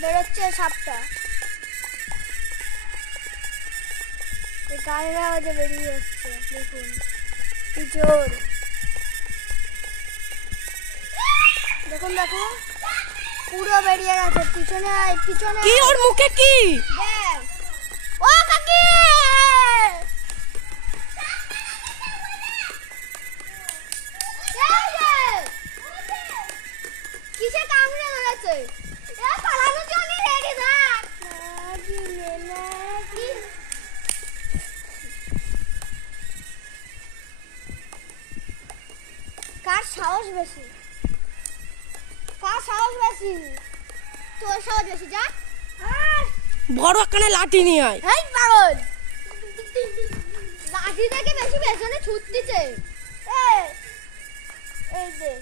বেরোচ্ছে সাপটা, গানের আওয়াজে বেরিয়ে আসছে। দেখুন কি জোর, দেখুন দেখুন পুরো বেরিয়ে গেছে। পিছনে আয়, পিছনে কি ওর মুখে কি? দেখ ও কাকি, কিসে কামড়ে ধরেছে? এ পালানোর জন্য রেডি থাক। কার সাহস বেশি? কার সাহস বেশি? তোর সাহস বেশি। যা বড় একখানে লাঠি নিয়ে আয়। এই পাগল, লাঠি থেকে বেশি পেছনে ছুটতিছে। এই দেখ